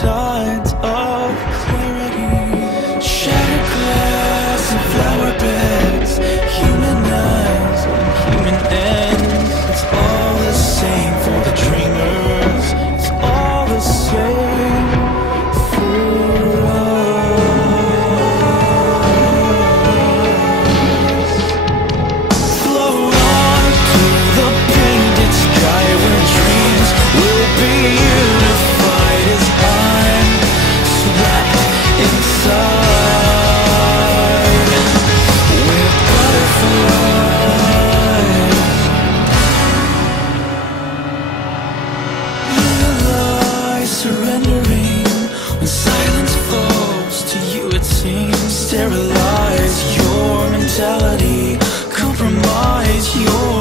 tides of clarity. Shattered glass and flower beds, human eyes and human ends. It's all the same for the dreamers, it's all the same for us. Float on to the painted sky where dreams will be unified as I'm swept inside. We're butterflies. Realize surrendering when silence falls to you, it seems. Sterilize your mentality, compromise your